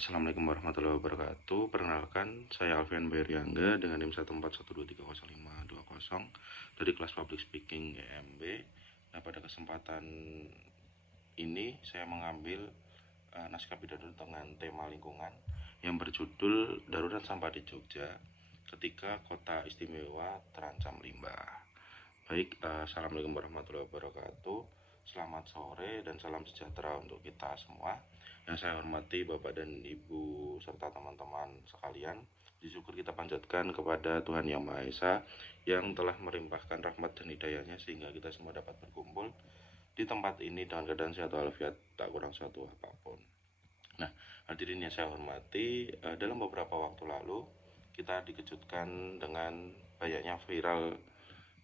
Assalamualaikum warahmatullahi wabarakatuh. Perkenalkan, saya Alfian Bayriangga dengan NIM 141230520 dari kelas Public Speaking GMB. Nah, pada kesempatan ini saya mengambil naskah pidato dengan tema lingkungan yang berjudul Darurat Sampah di Jogja ketika Kota Istimewa terancam limbah. Baik, Assalamualaikum warahmatullahi wabarakatuh. Selamat sore dan salam sejahtera untuk kita semua. Yang saya hormati Bapak dan Ibu serta teman-teman sekalian. Puji syukur kita panjatkan kepada Tuhan Yang Maha Esa yang telah melimpahkan rahmat dan hidayahnya sehingga kita semua dapat berkumpul di tempat ini dengan keadaan sehat walafiat, tak kurang suatu apapun. Nah, hadirin yang saya hormati, dalam beberapa waktu lalu kita dikejutkan dengan banyaknya viral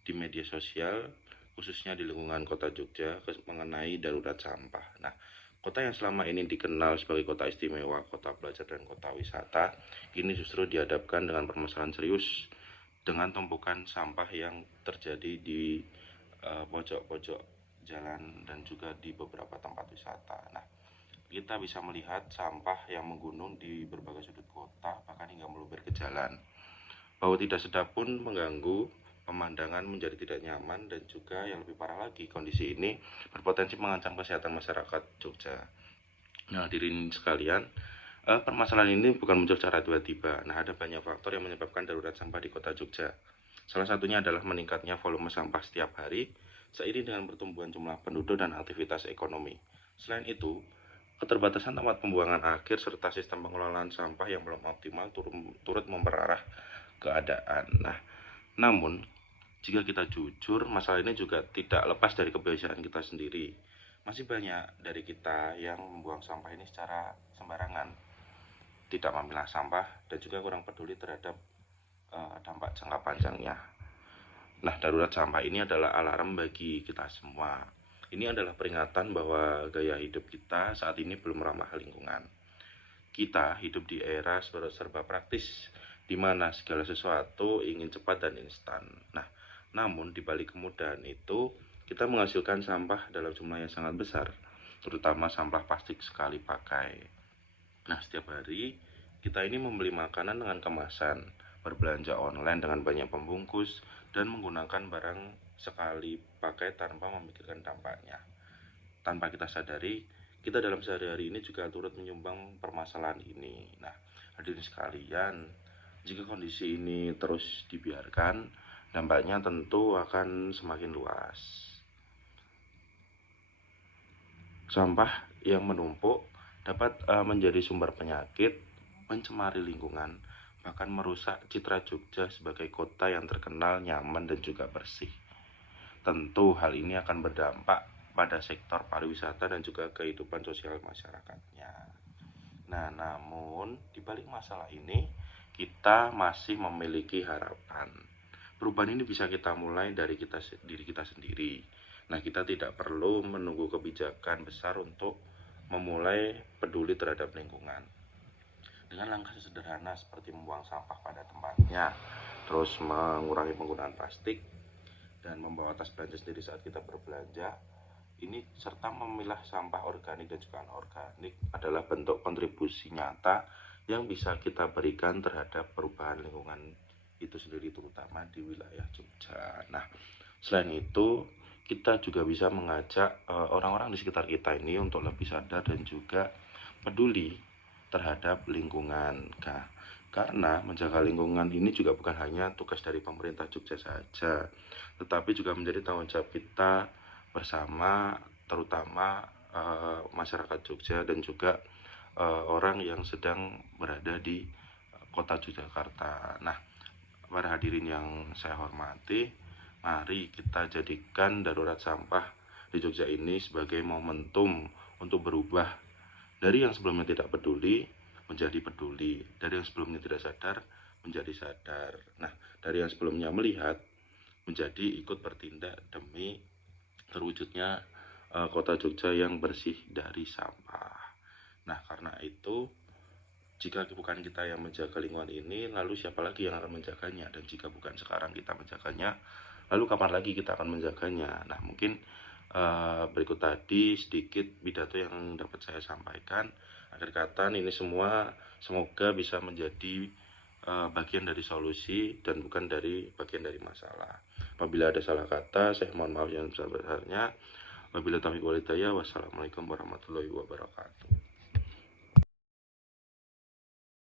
di media sosial, khususnya di lingkungan kota Jogja mengenai darurat sampah. Nah, kota yang selama ini dikenal sebagai kota istimewa, kota belajar dan kota wisata, kini justru dihadapkan dengan permasalahan serius dengan tumpukan sampah yang terjadi di pojok-pojok jalan dan juga di beberapa tempat wisata. Nah, kita bisa melihat sampah yang menggunung di berbagai sudut kota, bahkan hingga meluber ke jalan. Bau tidak sedap pun mengganggu pemandangan menjadi tidak nyaman dan juga yang lebih parah lagi, kondisi ini berpotensi mengancam kesehatan masyarakat Jogja. Nah, hadirin sekalian, permasalahan ini bukan muncul secara tiba-tiba. Nah, ada banyak faktor yang menyebabkan darurat sampah di kota Jogja. Salah satunya adalah meningkatnya volume sampah setiap hari seiring dengan pertumbuhan jumlah penduduk dan aktivitas ekonomi. Selain itu, keterbatasan tempat pembuangan akhir serta sistem pengelolaan sampah yang belum optimal turut memperparah keadaan. Nah, namun jika kita jujur, masalah ini juga tidak lepas dari kebiasaan kita sendiri. Masih banyak dari kita yang membuang sampah ini secara sembarangan, tidak memilah sampah dan juga kurang peduli terhadap dampak jangka panjangnya. Nah, darurat sampah ini adalah alarm bagi kita semua. Ini adalah peringatan bahwa gaya hidup kita saat ini belum ramah lingkungan. Kita hidup di era serba praktis, di mana segala sesuatu ingin cepat dan instan. Nah, namun di balik kemudahan itu, kita menghasilkan sampah dalam jumlah yang sangat besar, terutama sampah plastik sekali pakai. Nah, setiap hari kita ini membeli makanan dengan kemasan, berbelanja online dengan banyak pembungkus, dan menggunakan barang sekali pakai tanpa memikirkan dampaknya. Tanpa kita sadari, kita dalam sehari-hari ini juga turut menyumbang permasalahan ini. Nah, hadirin sekalian, jika kondisi ini terus dibiarkan, dampaknya tentu akan semakin luas. Sampah yang menumpuk dapat menjadi sumber penyakit, mencemari lingkungan, bahkan merusak citra Jogja sebagai kota yang terkenal nyaman dan juga bersih. Tentu hal ini akan berdampak pada sektor pariwisata dan juga kehidupan sosial masyarakatnya. Nah, namun di balik masalah ini kita masih memiliki harapan. Perubahan ini bisa kita mulai dari diri kita sendiri. Nah, kita tidak perlu menunggu kebijakan besar untuk memulai peduli terhadap lingkungan. Dengan langkah sederhana seperti membuang sampah pada tempatnya, terus mengurangi penggunaan plastik, dan membawa tas belanja sendiri saat kita berbelanja, ini serta memilah sampah organik dan juga anorganik adalah bentuk kontribusi nyata yang bisa kita berikan terhadap perubahan lingkungan itu sendiri, terutama di wilayah Jogja. Nah, selain itu kita juga bisa mengajak orang-orang di sekitar kita ini untuk lebih sadar dan juga peduli terhadap lingkungan. Karena menjaga lingkungan ini juga bukan hanya tugas dari pemerintah Jogja saja, tetapi juga menjadi tanggung jawab kita bersama, terutama masyarakat Jogja dan juga orang yang sedang berada di kota Yogyakarta. Nah, para hadirin yang saya hormati, mari kita jadikan darurat sampah di Jogja ini sebagai momentum untuk berubah dari yang sebelumnya tidak peduli menjadi peduli, dari yang sebelumnya tidak sadar menjadi sadar. Nah, dari yang sebelumnya melihat menjadi ikut bertindak demi terwujudnya kota Jogja yang bersih dari sampah. Nah, karena itu jika bukan kita yang menjaga lingkungan ini, lalu siapa lagi yang akan menjaganya? Dan jika bukan sekarang kita menjaganya, lalu kapan lagi kita akan menjaganya? Nah, mungkin berikut tadi sedikit pidato yang dapat saya sampaikan. Akhir kata, ini semua semoga bisa menjadi bagian dari solusi dan bukan dari bagian dari masalah. Apabila ada salah kata, saya mohon maaf yang sebesar-besarnya. Wabillahi taufiq wal hidayah. Wassalamualaikum warahmatullahi wabarakatuh.